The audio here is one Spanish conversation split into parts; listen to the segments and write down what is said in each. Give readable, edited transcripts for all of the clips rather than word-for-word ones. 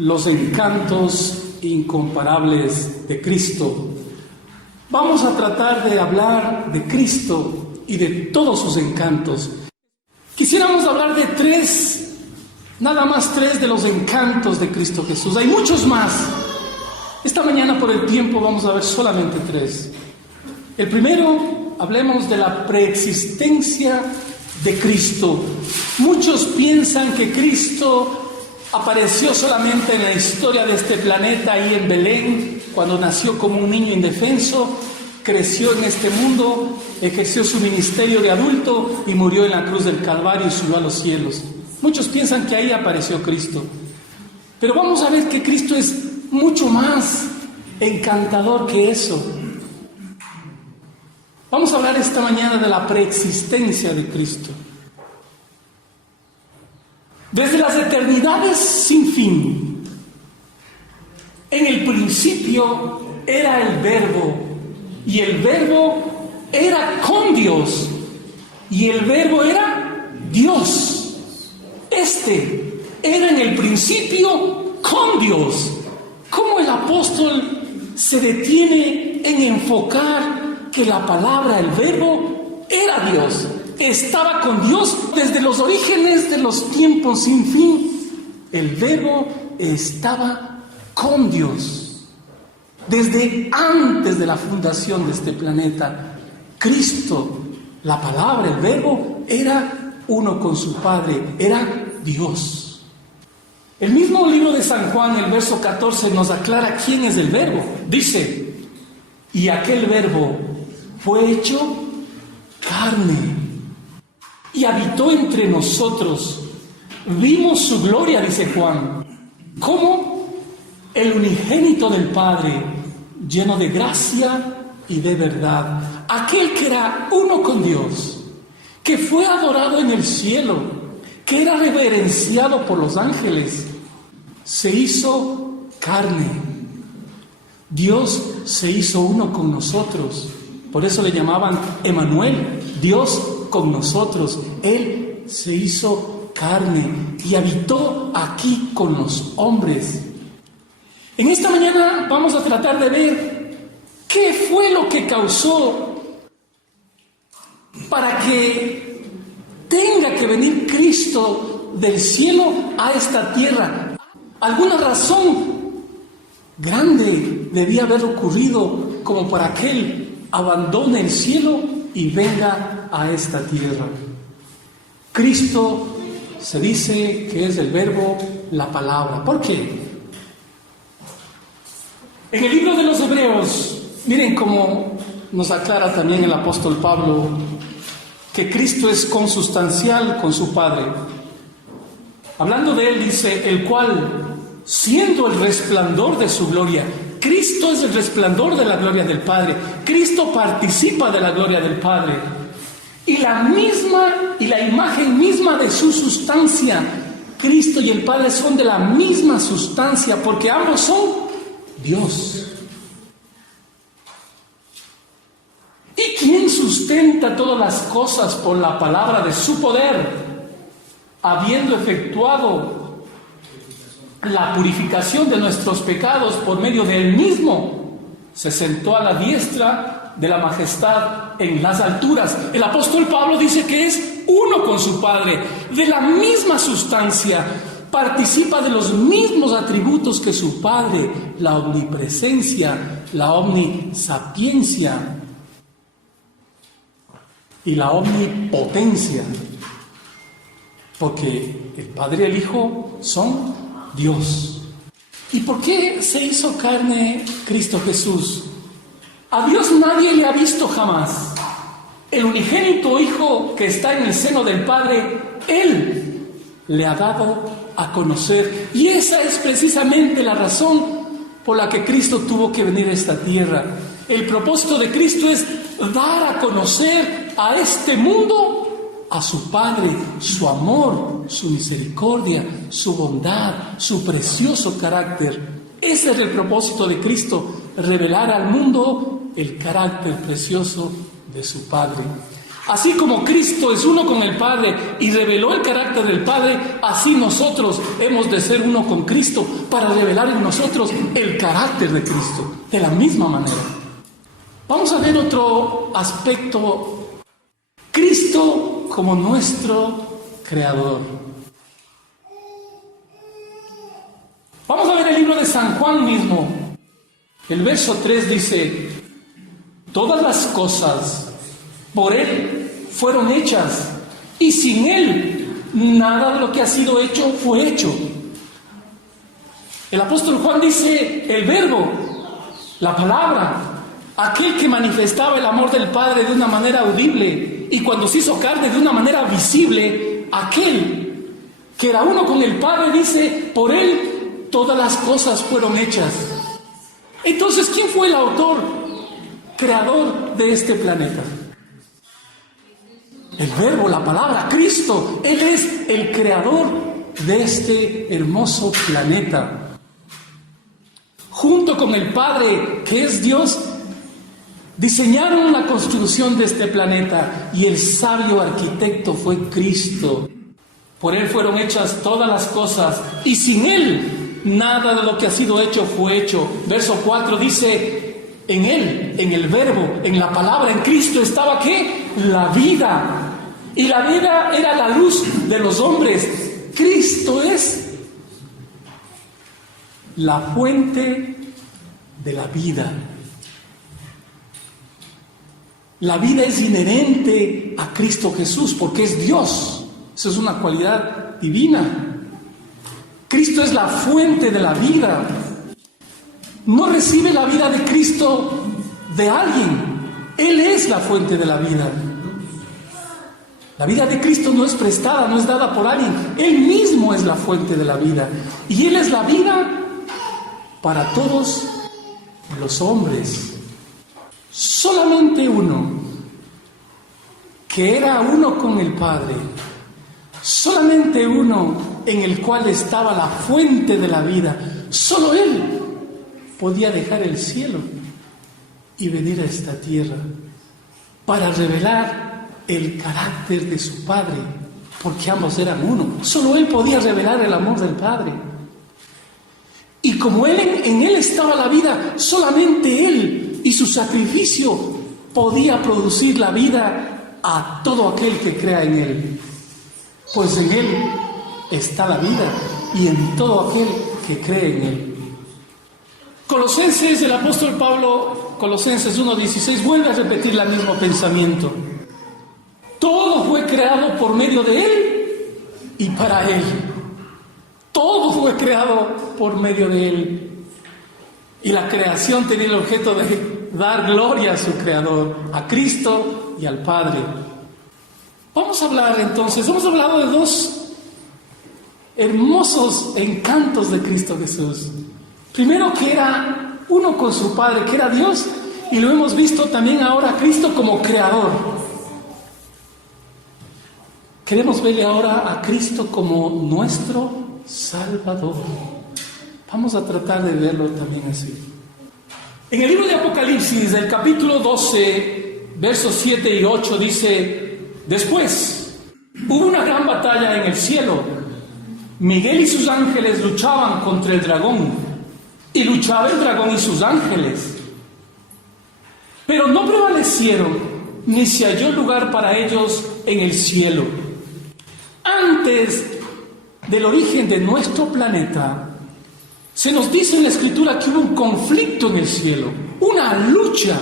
los encantos incomparables de Cristo. Vamos a tratar de hablar de Cristo y de todos sus encantos. Quisiéramos hablar de nada más tres de los encantos de Cristo Jesús. Hay muchos más. Esta mañana por el tiempo vamos a ver solamente tres. El primero, hablemos de la preexistencia de Cristo. Muchos piensan que Cristo apareció solamente en la historia de este planeta, ahí en Belén, cuando nació como un niño indefenso, creció en este mundo, ejerció su ministerio de adulto y murió en la cruz del Calvario y subió a los cielos. Muchos piensan que ahí apareció Cristo. Pero vamos a ver que Cristo es mucho más encantador que eso. Vamos a hablar esta mañana de la preexistencia de Cristo. Desde las eternidades sin fin, en el principio era el Verbo, y el Verbo era con Dios, y el Verbo era Dios. Este era en el principio con Dios. ¿Cómo el apóstol se detiene en enfocar que la palabra, el Verbo, era Dios? Estaba con Dios desde los orígenes de los tiempos sin fin. El Verbo estaba con Dios. Desde antes de la fundación de este planeta, Cristo, la palabra, el Verbo, era uno con su Padre, era Dios. El mismo libro de San Juan, el verso 14, nos aclara quién es el Verbo. Dice, y aquel Verbo fue hecho carne y habitó entre nosotros. Vimos su gloria, dice Juan, como el unigénito del Padre, lleno de gracia y de verdad. Aquel que era uno con Dios, que fue adorado en el cielo, que era reverenciado por los ángeles, se hizo carne. Dios se hizo uno con nosotros. Por eso le llamaban Emmanuel, Dios con nosotros. Él se hizo carne y habitó aquí con los hombres. En esta mañana vamos a tratar de ver qué fue lo que causó para que tenga que venir Cristo del cielo a esta tierra. Alguna razón grande debía haber ocurrido como para que Él abandone el cielo y venga a esta tierra. Cristo se dice que es el Verbo, la palabra. ¿Por qué? En el libro de los Hebreos, miren cómo nos aclara también el apóstol Pablo que Cristo es consustancial con su Padre. Hablando de Él dice, el cual, siendo el resplandor de su gloria, Cristo es el resplandor de la gloria del Padre. Cristo participa de la gloria del Padre. Y la imagen misma de su sustancia. Cristo y el Padre son de la misma sustancia, porque ambos son Dios. ¿Y quién sustenta todas las cosas por la palabra de su poder? Habiendo efectuado la purificación de nuestros pecados por medio de Él mismo, se sentó a la diestra de la majestad en las alturas. El apóstol Pablo dice que es uno con su Padre, de la misma sustancia, participa de los mismos atributos que su Padre, la omnipresencia, la omnisapiencia y la omnipotencia, porque el Padre y el Hijo son Dios. ¿Y por qué se hizo carne Cristo Jesús? A Dios nadie le ha visto jamás. El unigénito Hijo que está en el seno del Padre, Él le ha dado a conocer. Y esa es precisamente la razón por la que Cristo tuvo que venir a esta tierra. El propósito de Cristo es dar a conocer a este mundo a su Padre, su amor, su misericordia, su bondad, su precioso carácter. Ese es el propósito de Cristo, revelar al mundo el carácter precioso de su Padre. Así como Cristo es uno con el Padre y reveló el carácter del Padre, así nosotros hemos de ser uno con Cristo para revelar en nosotros el carácter de Cristo, de la misma manera. Vamos a ver otro aspecto. Cristo como nuestro Creador. Vamos a ver el libro de San Juan mismo. El verso 3 dice: todas las cosas por Él fueron hechas, y sin Él nada de lo que ha sido hecho fue hecho. El apóstol Juan dice: el verbo, la palabra, aquel que manifestaba el amor del Padre de una manera audible, y cuando se hizo carne de una manera visible, aquel que era uno con el Padre, dice: por Él todas las cosas fueron hechas. Entonces, ¿quién fue el autor, creador de este planeta? El verbo, la palabra, Cristo. Él es el creador de este hermoso planeta. Junto con el Padre, que es Dios, diseñaron la construcción de este planeta, y el sabio arquitecto fue Cristo. Por Él fueron hechas todas las cosas, y sin Él nada de lo que ha sido hecho fue hecho. Verso 4 dice: en Él, en el verbo, en la palabra, en Cristo estaba ¿qué? La vida. Y la vida era la luz de los hombres. Cristo es la fuente de la vida. La vida es inherente a Cristo Jesús porque es Dios. Eso es una cualidad divina. Cristo es la fuente de la vida. No recibe la vida de Cristo de alguien. Él es la fuente de la vida. La vida de Cristo no es prestada, no es dada por alguien. Él mismo es la fuente de la vida. Y Él es la vida para todos los hombres. Solamente uno, que era uno con el Padre, solamente uno en el cual estaba la fuente de la vida, solo Él podía dejar el cielo y venir a esta tierra para revelar el carácter de su Padre, porque ambos eran uno. Solo Él podía revelar el amor del Padre. Y como en Él estaba la vida, solamente Él y su sacrificio podía producir la vida a todo aquel que crea en Él. Pues en Él está la vida y en todo aquel que cree en Él. Colosenses, el apóstol Pablo, Colosenses 1:16, vuelve a repetir el mismo pensamiento. Todo fue creado por medio de Él y para Él. Todo fue creado por medio de Él. Y la creación tenía el objeto de dar gloria a su Creador, a Cristo y al Padre. Vamos a hablar entonces, hemos hablado de dos hermosos encantos de Cristo Jesús. Primero, que era uno con su Padre, que era Dios, y lo hemos visto también ahora a Cristo como Creador. Queremos verle ahora a Cristo como nuestro Salvador. Vamos a tratar de verlo también así. En el libro de Apocalipsis, del capítulo 12, versos 7 y 8, dice: después hubo una gran batalla en el cielo. Miguel y sus ángeles luchaban contra el dragón, y luchaba el dragón y sus ángeles. Pero no prevalecieron, ni se halló lugar para ellos en el cielo. Antes del origen de nuestro planeta, se nos dice en la Escritura que hubo un conflicto en el cielo, una lucha.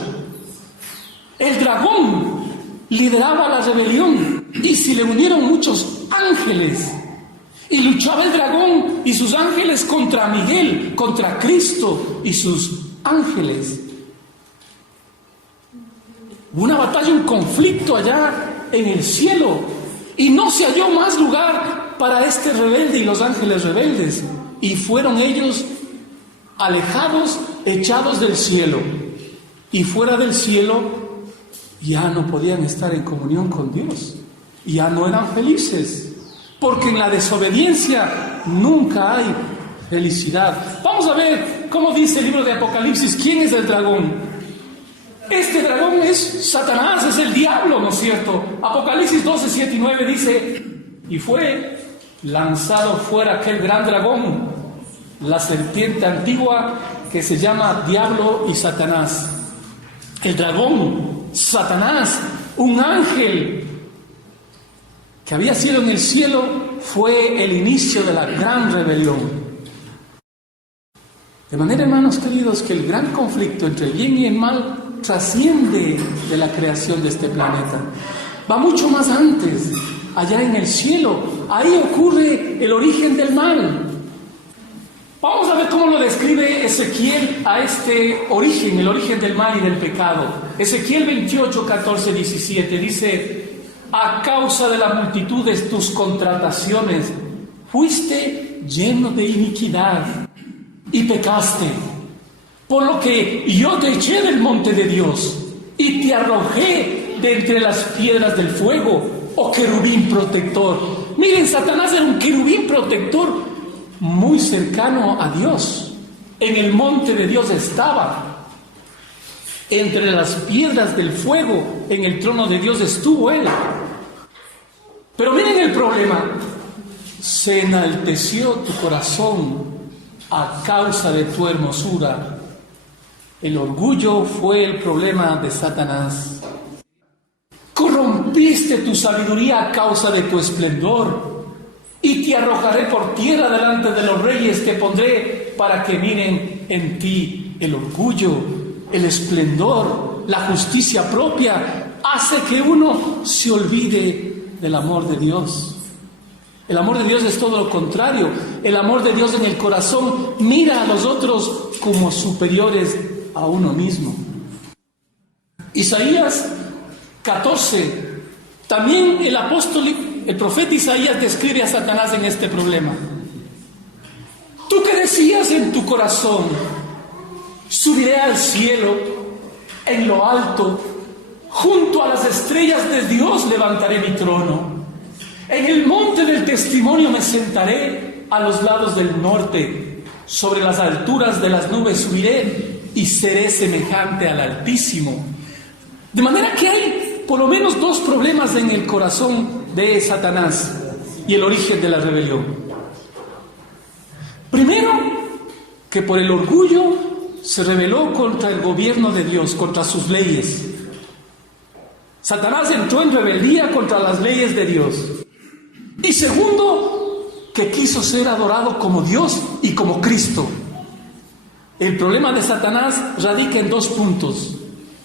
El dragón lideraba la rebelión y se le unieron muchos ángeles. Y luchaba el dragón y sus ángeles contra Miguel, contra Cristo y sus ángeles. Hubo una batalla, un conflicto allá en el cielo. Y no se halló más lugar para este rebelde y los ángeles rebeldes. Y fueron ellos alejados, echados del cielo. Y fuera del cielo ya no podían estar en comunión con Dios. Ya no eran felices. Porque en la desobediencia nunca hay felicidad. Vamos a ver cómo dice el libro de Apocalipsis. ¿Quién es el dragón? Este dragón es Satanás, es el diablo, ¿no es cierto? Apocalipsis 12, 7 y 9 dice: y fue lanzado fuera aquel gran dragón, la serpiente antigua, que se llama Diablo y Satanás. El dragón, Satanás, un ángel que había sido en el cielo, fue el inicio de la gran rebelión. De manera, hermanos queridos, que el gran conflicto entre el bien y el mal trasciende de la creación de este planeta. Va mucho más antes, allá en el cielo. Ahí ocurre el origen del mal. Vamos a ver cómo lo describe Ezequiel a este origen, el origen del mal y del pecado. Ezequiel 28, 14, 17 dice: a causa de la multitud de tus contrataciones, fuiste lleno de iniquidad y pecaste, por lo que yo te eché del monte de Dios y te arrojé de entre las piedras del fuego, oh querubín protector. Miren, Satanás era un querubín protector muy cercano a Dios. En el monte de Dios estaba, entre las piedras del fuego, en el trono de Dios estuvo él. Pero miren el problema: se enalteció tu corazón a causa de tu hermosura. El orgullo fue el problema de Satanás. Corrompiste tu sabiduría a causa de tu esplendor, y te arrojaré por tierra delante de los reyes. Te pondré para que miren en ti el orgullo, el esplendor, la justicia propia. Hace que uno se olvide del amor de Dios. El amor de Dios es todo lo contrario. El amor de Dios en el corazón mira a los otros como superiores a uno mismo. Isaías 14. También el profeta Isaías describe a Satanás en este problema. Tú que decías en tu corazón: subiré al cielo, en lo alto, junto a las estrellas de Dios levantaré mi trono. En el monte del testimonio me sentaré a los lados del norte. Sobre las alturas de las nubes subiré y seré semejante al Altísimo. De manera que hay por lo menos dos problemas en el corazón de Satanás y el origen de la rebelión. Primero, que por el orgullo se rebeló contra el gobierno de Dios, contra sus leyes. Satanás entró en rebeldía contra las leyes de Dios. Y segundo, que quiso ser adorado como Dios y como Cristo. El problema de Satanás radica en dos puntos: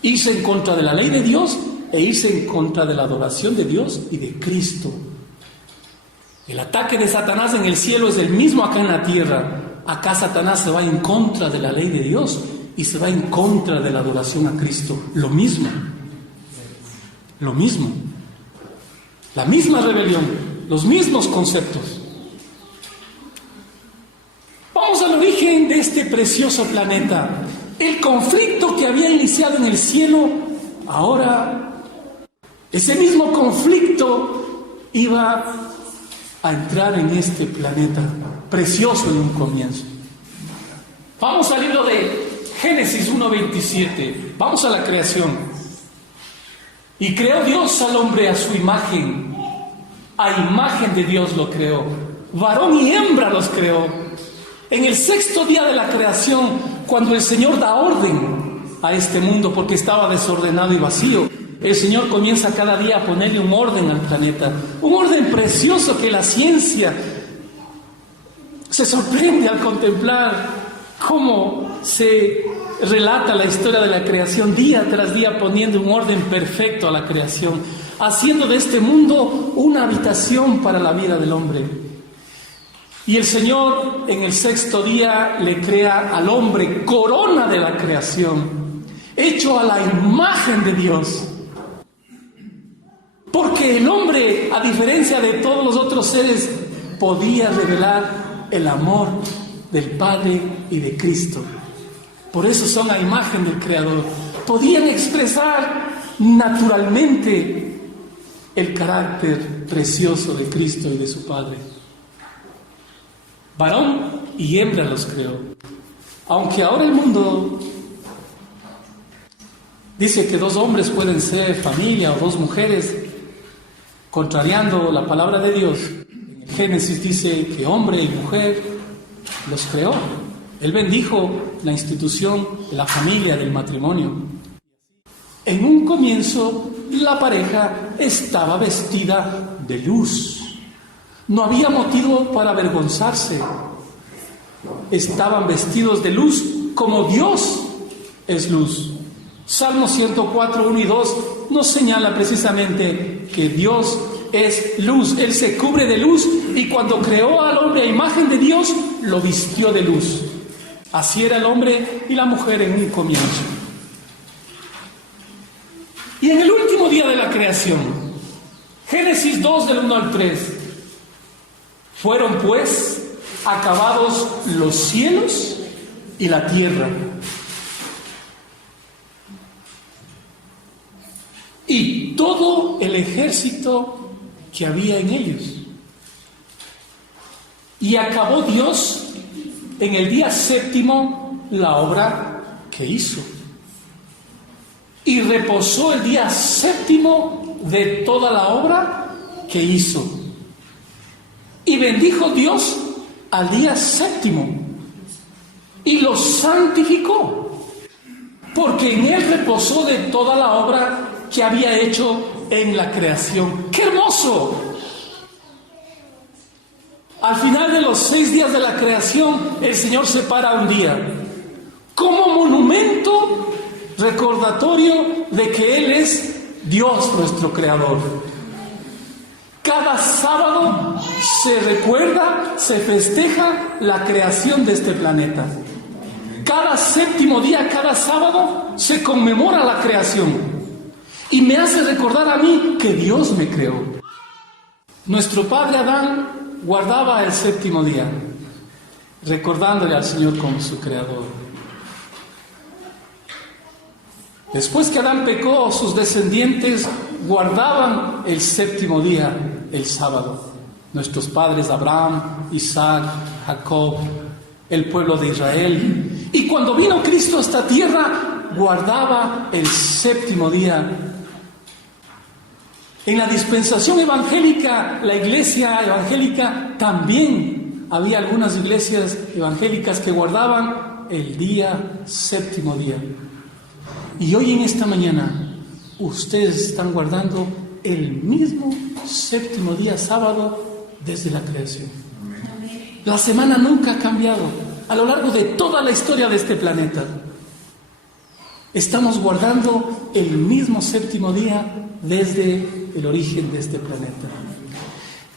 irse en contra de la ley de Dios e irse en contra de la adoración de Dios y de Cristo. El ataque de Satanás en el cielo es el mismo acá en la tierra. Acá Satanás se va en contra de la ley de Dios y se va en contra de la adoración a Cristo. Lo mismo. La misma rebelión, los mismos conceptos. Vamos al origen de este precioso planeta. El conflicto que había iniciado en el cielo, ahora ese mismo conflicto iba a entrar en este planeta precioso en un comienzo. Vamos al libro de Génesis 1:27. Vamos a la creación. Y creó Dios al hombre a su imagen. A imagen de Dios lo creó. Varón y hembra los creó. En el sexto día de la creación, cuando el Señor da orden a este mundo porque estaba desordenado y vacío, el Señor comienza cada día a ponerle un orden al planeta. Un orden precioso que la ciencia se sorprende al contemplar cómo se relata la historia de la creación día tras día, poniendo un orden perfecto a la creación, haciendo de este mundo una habitación para la vida del hombre. Y el Señor en el sexto día le crea al hombre corona de la creación, hecho a la imagen de Dios. Porque el hombre, a diferencia de todos los otros seres, podía revelar el amor del Padre y de Cristo. Por eso son a imagen del Creador. Podían expresar naturalmente el carácter precioso de Cristo y de su Padre. Varón y hembra los creó. Aunque ahora el mundo Dice que 2 hombres pueden ser familia o 2 mujeres, contrariando la palabra de Dios. En el Génesis dice que hombre y mujer los creó. Él bendijo la institución de la familia, del matrimonio. En un comienzo, la pareja estaba vestida de luz. No había motivo para avergonzarse. Estaban vestidos de luz como Dios es luz. Salmo 104, 1 y 2 nos señala precisamente que Dios es luz. Él se cubre de luz y cuando creó al hombre a imagen de Dios, lo vistió de luz. Así era el hombre y la mujer en un comienzo. Y en el último día de la creación, Génesis 2 del 1 al 3, fueron pues acabados los cielos y la tierra, y todo el ejército que había en ellos. Y acabó Dios en el día 7º la obra que hizo. Y reposó el día 7º de toda la obra que hizo. Y bendijo Dios al día 7º y lo santificó, porque en él reposó de toda la obra que había hecho en la creación. ¡Qué hermoso! Al final de los 6 días de la creación, el Señor separa un día como monumento recordatorio de que Él es Dios, nuestro Creador. Cada sábado se recuerda, se festeja la creación de este planeta. Cada 7º día, cada sábado, se conmemora la creación. Y me hace recordar a mí que Dios me creó. Nuestro padre Adán guardaba el 7º día, recordándole al Señor como su creador. Después que Adán pecó, sus descendientes guardaban el 7º día, el sábado. Nuestros padres Abraham, Isaac, Jacob, el pueblo de Israel. Y cuando vino Cristo a esta tierra, guardaba el 7º día. En la dispensación evangélica, la iglesia evangélica, también había algunas iglesias evangélicas que guardaban el día 7º día. Y hoy en esta mañana, ustedes están guardando el mismo 7º día, sábado, desde la creación. La semana nunca ha cambiado a lo largo de toda la historia de este planeta. Estamos guardando el mismo 7º día desde el origen de este planeta.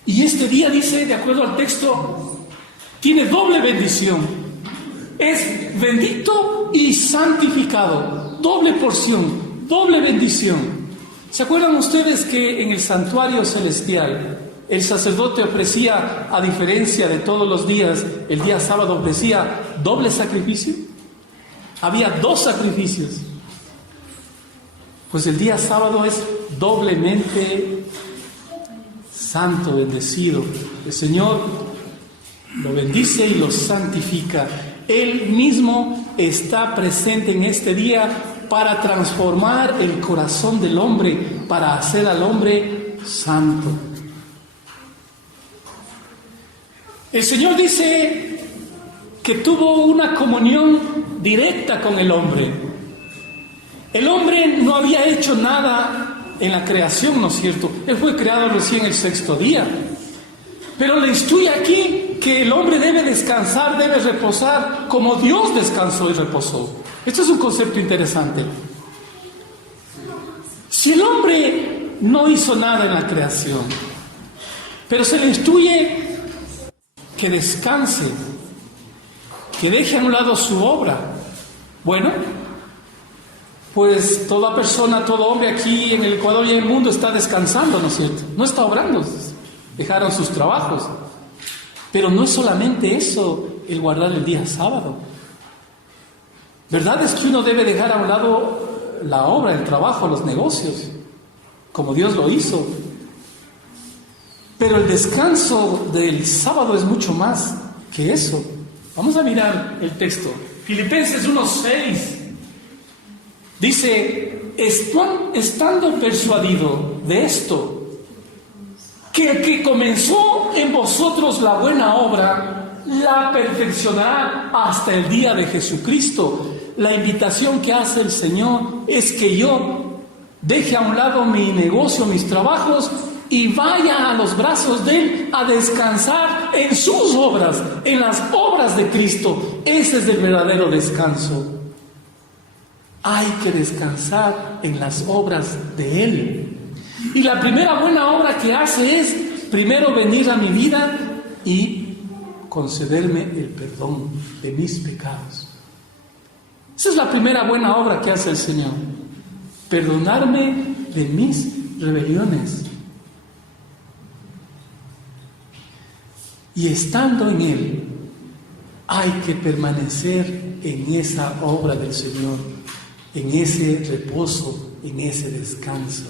Y este día, dice, de acuerdo al texto, tiene doble bendición. Es bendito y santificado. Doble porción, doble bendición. ¿Se acuerdan ustedes que en el santuario celestial el sacerdote ofrecía, a diferencia de todos los días, el día sábado ofrecía doble sacrificio? Había 2 sacrificios. Pues el día sábado es doblemente santo, bendecido. El Señor lo bendice y lo santifica. Él mismo está presente en este día para transformar el corazón del hombre, para hacer al hombre santo. El Señor dice que tuvo una comunión directa con el hombre. El hombre no había hecho nada en la creación, ¿no es cierto? Él fue creado recién el 6º día. Pero le instruye aquí que el hombre debe descansar, debe reposar como Dios descansó y reposó. Esto es un concepto interesante. Si el hombre no hizo nada en la creación, pero se le instruye que descanse, que deje a un lado su obra, bueno, pues toda persona, todo hombre aquí en el Ecuador y en el mundo está descansando, ¿no es cierto? No está obrando, dejaron sus trabajos. Pero no es solamente eso, el guardar el día sábado. ¿Verdad es que uno debe dejar a un lado la obra, el trabajo, los negocios, como Dios lo hizo? Pero el descanso del sábado es mucho más que eso. Vamos a mirar el texto. Filipenses 1:6. Dice, estando persuadido de esto, que el que comenzó en vosotros la buena obra, la perfeccionará hasta el día de Jesucristo. La invitación que hace el Señor es que yo deje a un lado mi negocio, mis trabajos, y vaya a los brazos de Él a descansar en sus obras, en las obras de Cristo. Ese es el verdadero descanso. Hay que descansar en las obras de Él. Y la primera buena obra que hace es, primero, venir a mi vida y concederme el perdón de mis pecados. Esa es la primera buena obra que hace el Señor. Perdonarme de mis rebeliones. Y estando en Él, hay que permanecer en esa obra del Señor, en ese reposo, en ese descanso.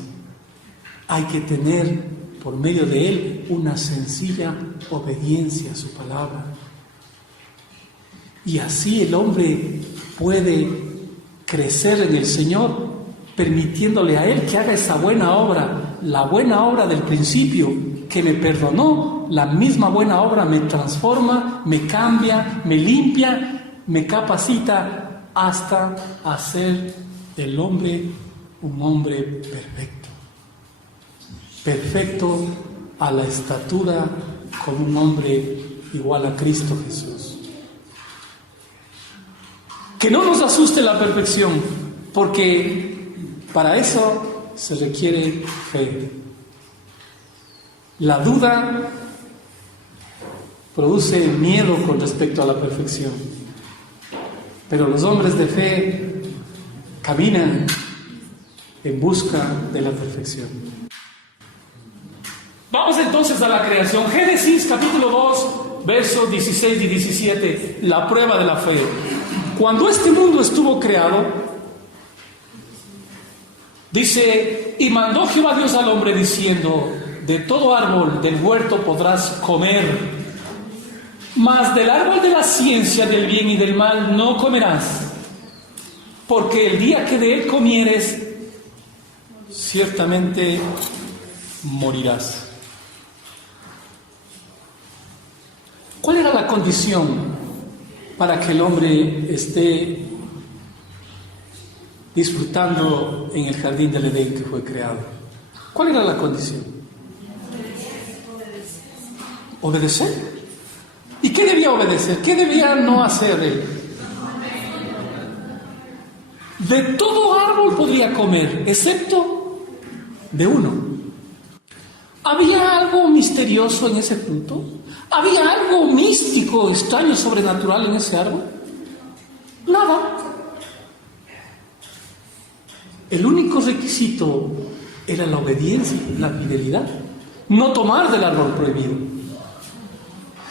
Hay que tener por medio de Él una sencilla obediencia a su palabra. Y así el hombre puede crecer en el Señor, permitiéndole a Él que haga esa buena obra, la buena obra del principio, que me perdonó. La misma buena obra me transforma, me cambia, me limpia, me capacita hasta hacer del hombre un hombre perfecto. Perfecto a la estatura como un hombre igual a Cristo Jesús. Que no nos asuste la perfección, porque para eso se requiere fe. La duda produce miedo con respecto a la perfección, pero los hombres de fe caminan en busca de la perfección. Vamos entonces a la creación. Génesis capítulo 2, versos 16 y 17, la prueba de la fe. Cuando este mundo estuvo creado, dice, y mandó Jehová Dios al hombre diciendo, de todo árbol del huerto podrás comer, mas del árbol de la ciencia del bien y del mal no comerás, porque el día que de él comieres, ciertamente morirás. ¿Cuál era la condición para que el hombre esté disfrutando en el jardín del Edén que fue creado? ¿Cuál era la condición? Obedecer. ¿Y qué debía obedecer? ¿Qué debía no hacer él? De todo árbol podría comer, excepto de uno. ¿Había algo misterioso en ese fruto? ¿Había algo místico, extraño, sobrenatural en ese árbol? Nada. El único requisito era la obediencia, la fidelidad. No tomar del árbol prohibido.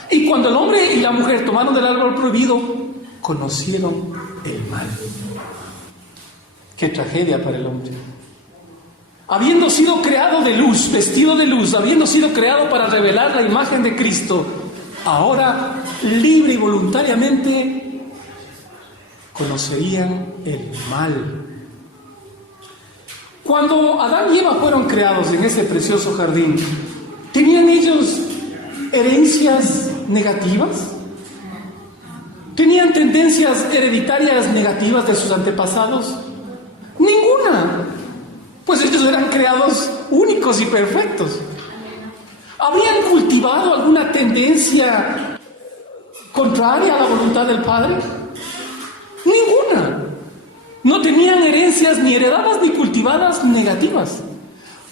Y cuando el hombre y la mujer tomaron del árbol prohibido, conocieron el mal. Qué tragedia para el hombre. Habiendo sido creado de luz, vestido de luz, habiendo sido creado para revelar la imagen de Cristo, ahora libre y voluntariamente conocerían el mal. Cuando Adán y Eva fueron creados en ese precioso jardín, ¿tenían ellos herencias negativas? ¿Tenían tendencias hereditarias negativas de sus antepasados? Ninguna. Pues ellos eran creados únicos y perfectos. ¿Habrían cultivado alguna tendencia contraria a la voluntad del Padre? Ninguna. No tenían herencias ni heredadas ni cultivadas negativas.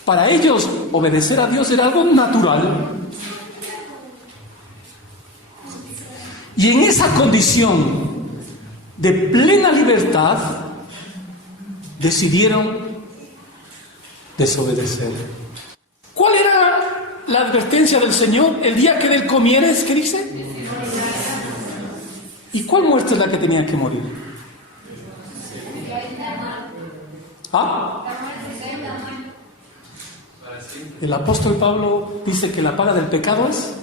Para ellos, obedecer a Dios era algo natural. Y en esa condición de plena libertad, decidieron desobedecer. ¿Cuál era la advertencia del Señor? El día que de él comieres, ¿qué dice? ¿Y cuál muerte es la que tenía que morir? ¿Ah? El apóstol Pablo dice que la paga del pecado es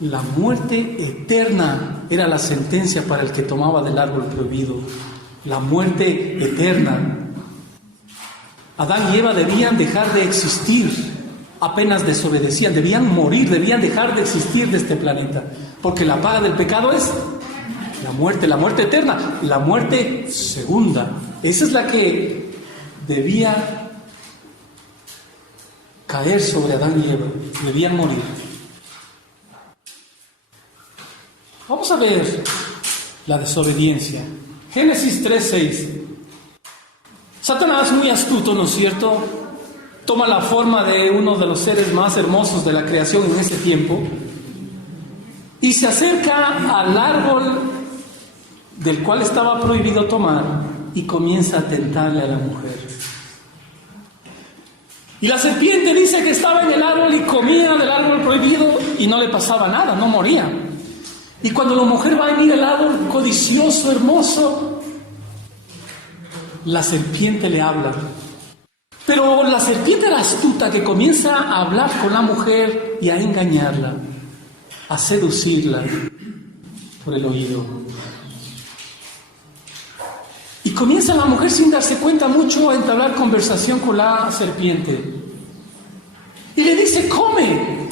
la muerte eterna. Era la sentencia para el que tomaba del árbol prohibido. la muerte eterna. Adán y Eva debían dejar de existir apenas desobedecían, debían morir, debían dejar de existir de este planeta, porque la paga del pecado es la muerte eterna, la muerte segunda. Esa es la que debía caer sobre Adán y Eva, debían morir. Vamos a ver la desobediencia. Génesis 3:6. Satanás, muy astuto, ¿no es cierto?, toma la forma de uno de los seres más hermosos de la creación en ese tiempo y se acerca al árbol del cual estaba prohibido tomar y comienza a tentarle a la mujer. Y la serpiente dice que estaba en el árbol y comía del árbol prohibido y no le pasaba nada, no moría. Y cuando la mujer va y mira el árbol codicioso, hermoso, la serpiente le habla. Pero la serpiente era astuta, que comienza a hablar con la mujer y a engañarla, a seducirla por el oído. Y comienza la mujer, sin darse cuenta mucho, a entablar conversación con la serpiente. Y le dice: come.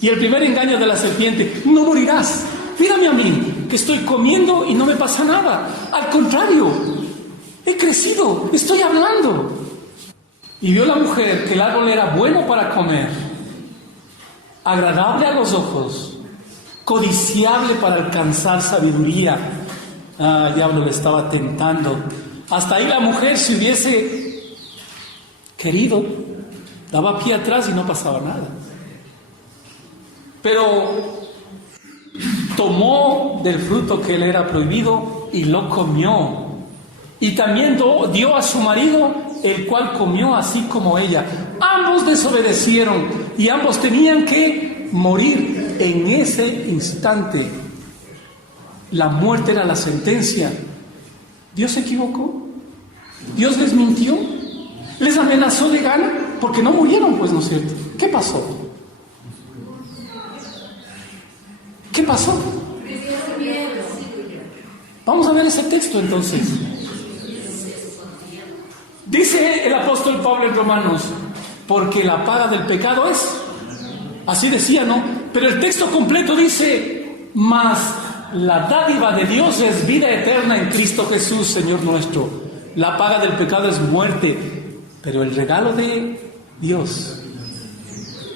Y el primer engaño de la serpiente: no morirás. Mírame a mí, que estoy comiendo y no me pasa nada. Al contrario, he crecido, estoy hablando. Y vio la mujer que el árbol era bueno para comer, agradable a los ojos, codiciable para alcanzar sabiduría. El diablo le estaba tentando. Hasta ahí la mujer, si hubiese querido, daba pie atrás y no pasaba nada. Pero tomó del fruto que le era prohibido y lo comió. Y también dio a su marido, el cual comió así como ella. Ambos desobedecieron y ambos tenían que morir en ese instante. La muerte era la sentencia. ¿Dios se equivocó? ¿Dios les mintió? ¿Les amenazó de gana? Porque no murieron, pues, ¿no es cierto? ¿Qué pasó? ¿Qué pasó? Vamos a ver ese texto entonces. Dice el apóstol Pablo en Romanos: porque la paga del pecado es, así decía, ¿no? Pero el texto completo dice: mas la dádiva de Dios es vida eterna en Cristo Jesús, Señor nuestro. La paga del pecado es muerte, pero el regalo de Dios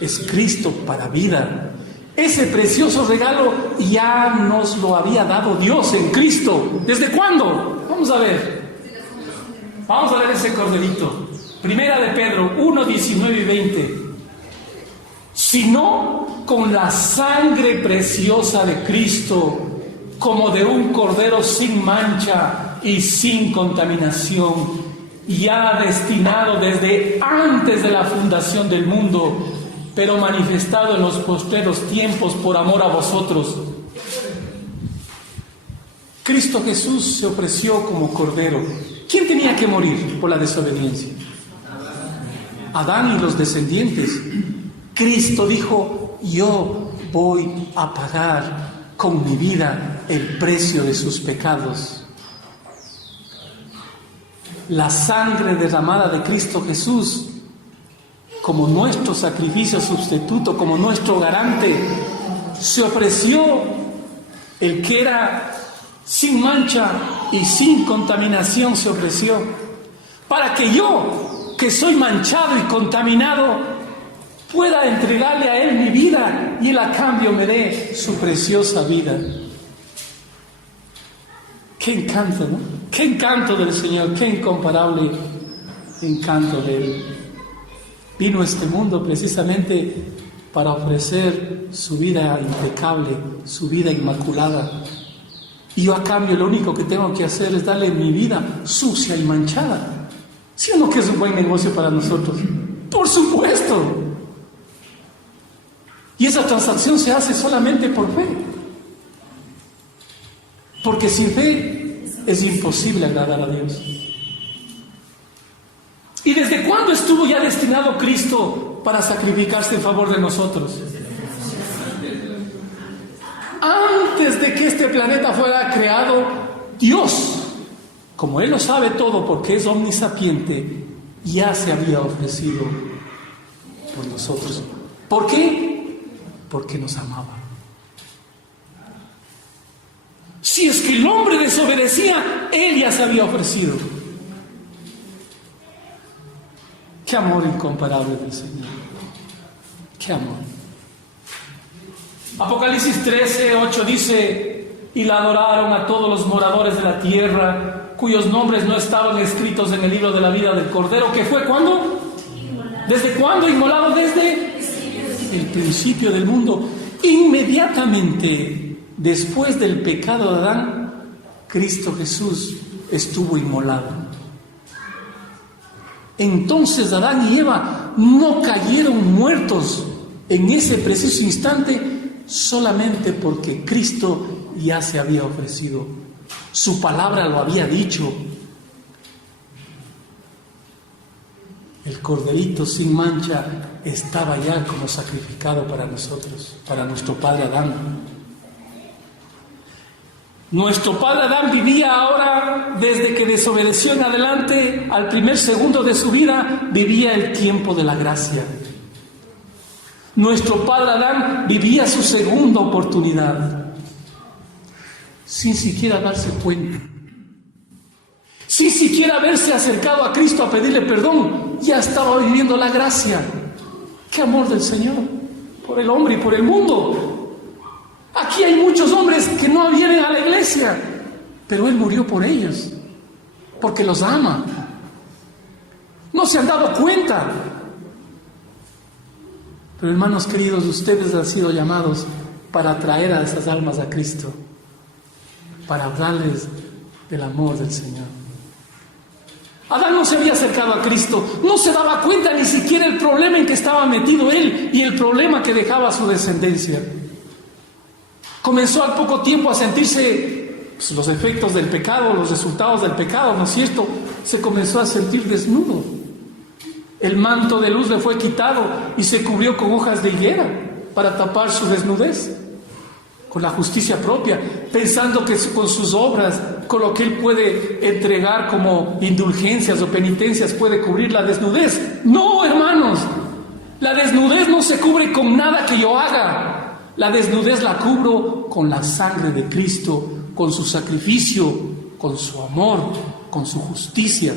es Cristo para vida. Ese precioso regalo ya nos lo había dado Dios en Cristo. ¿Desde cuándo? Vamos a ver. Vamos a ver ese corderito. Primera de Pedro 1, 19 y 20. Sino con la sangre preciosa de Cristo, como de un cordero sin mancha y sin contaminación, ya destinado desde antes de la fundación del mundo, pero manifestado en los postreros tiempos por amor a vosotros. Cristo Jesús se ofreció como cordero. ¿Quién tenía que morir por la desobediencia? Adán y los descendientes. Cristo dijo: yo voy a pagar con mi vida el precio de sus pecados. La sangre derramada de Cristo Jesús, como nuestro sacrificio sustituto, como nuestro garante, se ofreció. El que era sin mancha y sin contaminación se ofreció, para que yo, que soy manchado y contaminado, pueda entregarle a Él mi vida y Él a cambio me dé su preciosa vida. Qué encanto, ¿no? Qué encanto del Señor, qué incomparable encanto de Él. Vino a este mundo precisamente para ofrecer su vida impecable, su vida inmaculada. Y yo a cambio lo único que tengo que hacer es darle mi vida sucia y manchada. ¿Sí o no que es un buen negocio para nosotros? ¡Por supuesto! Y esa transacción se hace solamente por fe. Porque sin fe es imposible agradar a Dios. ¿Y desde cuándo estuvo ya destinado Cristo para sacrificarse en favor de nosotros? Antes de que este planeta fuera creado, Dios como Él lo sabe todo porque es omnisapiente, ya se había ofrecido por nosotros. ¿Por qué? Porque nos amaba. Si es que el hombre desobedecía, Él ya se había ofrecido. Qué amor incomparable del Señor. Qué amor. Apocalipsis 13:8 dice: y la adoraron a todos los moradores de la tierra, cuyos nombres no estaban escritos en el libro de la vida del Cordero, que fue ¿cuándo? ¿Desde cuándo? Inmolado desde el principio del mundo. Inmediatamente después del pecado de Adán, Cristo Jesús estuvo inmolado. Entonces Adán y Eva no cayeron muertos en ese preciso instante solamente porque Cristo ya se había ofrecido. Su palabra lo había dicho. El corderito sin mancha estaba ya como sacrificado para nosotros, para nuestro padre Adán. Nuestro padre Adán vivía ahora, desde que desobedeció en adelante, al primer segundo de su vida, vivía el tiempo de la gracia. Nuestro padre Adán vivía su segunda oportunidad, sin siquiera darse cuenta, sin siquiera haberse acercado a Cristo a pedirle perdón, ya estaba viviendo la gracia. ¡Qué amor del Señor por el hombre y por el mundo! Aquí hay muchos hombres que no vienen a la iglesia, pero Él murió por ellos, porque los ama. No se han dado cuenta. Pero hermanos queridos, ustedes han sido llamados para traer a esas almas a Cristo, para hablarles del amor del Señor. Adán no se había acercado a Cristo, no se daba cuenta ni siquiera el problema en que estaba metido él y el problema que dejaba a su descendencia. Comenzó al poco tiempo a sentirse los efectos del pecado, los resultados del pecado, ¿no es cierto? Se comenzó a sentir desnudo. El manto de luz le fue quitado y se cubrió con hojas de higuera para tapar su desnudez, con la justicia propia, pensando que con sus obras, con lo que él puede entregar como indulgencias o penitencias, puede cubrir la desnudez. No, hermanos, la desnudez no se cubre con nada que yo haga. La desnudez la cubro con la sangre de Cristo, con su sacrificio, con su amor, con su justicia,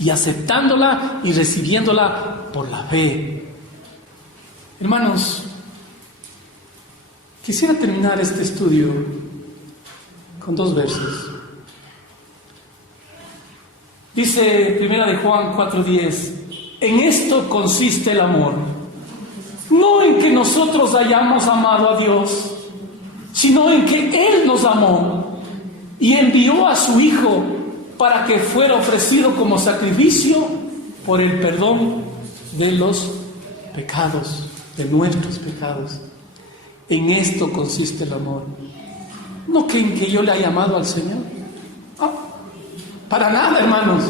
y aceptándola y recibiéndola por la fe. Hermanos, quisiera terminar este estudio con 2 versos. Dice 1 de Juan 4:10: en esto consiste el amor, no en que nosotros hayamos amado a Dios, sino en que Él nos amó y envió a su Hijo para que fuera ofrecido como sacrificio por el perdón de los pecados, de nuestros pecados. En esto consiste el amor. No que en que yo le haya amado al Señor. Para nada, hermanos.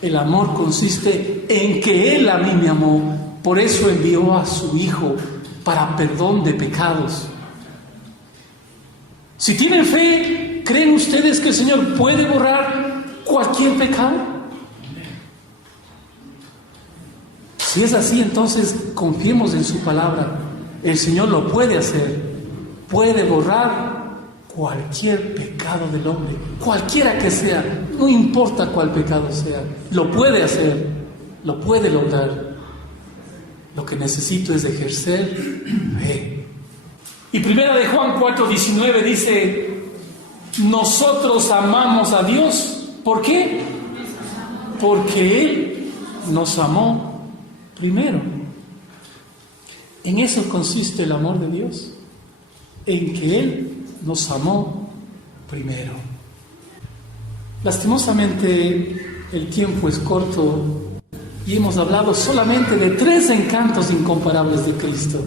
El amor consiste en que Él a mí me amó. Por eso envió a su Hijo para perdón de pecados. Si tienen fe, ¿creen ustedes que el Señor puede borrar cualquier pecado? Si es así, entonces confiemos en su palabra. El Señor lo puede hacer. Puede borrar cualquier pecado del hombre, cualquiera que sea, no importa cuál pecado sea. Lo puede hacer, lo puede lograr. Lo que necesito es ejercer fe. Y 1 de Juan 4:19 dice: nosotros amamos a Dios. ¿Por qué? Porque Él nos amó primero. En eso consiste el amor de Dios, en que Él nos amó primero. Lastimosamente el tiempo es corto y hemos hablado solamente de 3 encantos incomparables de Cristo.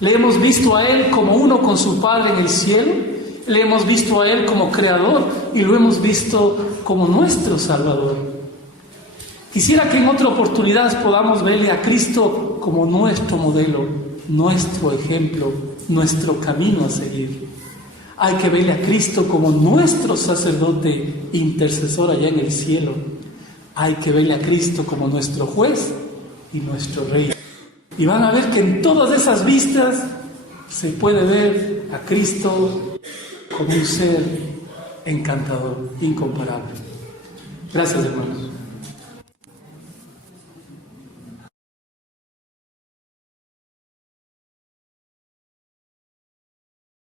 Le hemos visto a Él como uno con su Padre en el cielo, le hemos visto a Él como Creador y lo hemos visto como nuestro Salvador. Quisiera que en otra oportunidad podamos verle a Cristo como nuestro modelo, nuestro ejemplo, nuestro camino a seguir. Hay que verle a Cristo como nuestro sacerdote intercesor allá en el cielo. Hay que verle a Cristo como nuestro juez y nuestro rey. Y van a ver que en todas esas vistas se puede ver a Cristo como un ser encantador, incomparable. Gracias, hermanos.